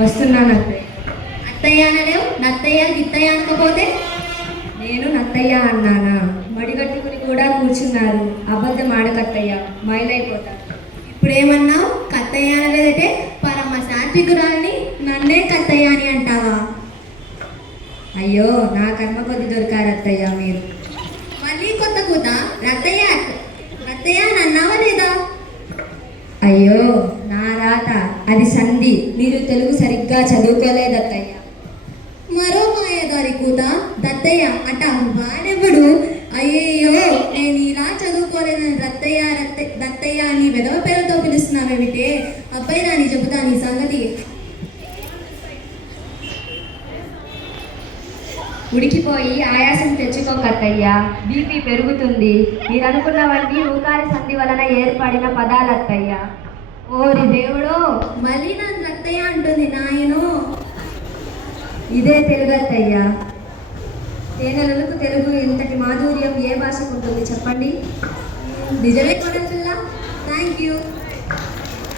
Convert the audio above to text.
వస్తున్నాను అత్తయ్య. అత్తయ్య అనలేవు, నత్తయ్య గిత్తయ్య అనకపోతే? నేను నత్తయ్య అన్నానా? మడిగట్టుకుని కూడా కూర్చున్నారు. అబద్ధం ఆడకత్తయ్య, మైలైపోతాను. ఇప్పుడేమన్నావు? కత్తయ్య అనలేదంటే పరమ సాత్వికురాల్ని నన్నే కత్తయ్య అని అంటావా? అయ్యో, నా కర్మ కొద్ది దొరికారు అత్తయ్య మీరు. మళ్ళీ కొత్త కూత. రత్తయ్య రత్తయ్య అని అన్నావా లేదా? అయ్యో, నా రాత అది సంధి. మీరు తెలుగు సరిగ్గా చదువుకోలేదు అత్తయ్య. మరో మాయదారి కూత దత్తయ్య అట. వాడెవడు? అయ్యయ్యో, నేను ఇలా చదువుకోలేదని రత్తయ్య దత్తయ్య అని వెదవ పేరుతో పిలుస్తున్నావేమిటే? అబ్బాయి రాని చెబుతా నీ సంగతి. ఉడికిపోయి ఆయాసం తెచ్చుకోకత్తయ్య, బీపీ పెరుగుతుంది. మీరు అనుకున్నవన్నీ ఊకారి సంధి వలన ఏర్పడిన పదాలత్తయ్య. ఓరి దేవుడో, మళ్ళీ నన్ను రత్తయ్య అంటుంది నాయనో. ఇదే తెలుగు అత్తయ్య. తేనెలకు తెలుగు ఇంతటి మాధుర్యం ఏ భాషకు ఉంటుంది చెప్పండి? నిజమే కొడల్లా. Thank you.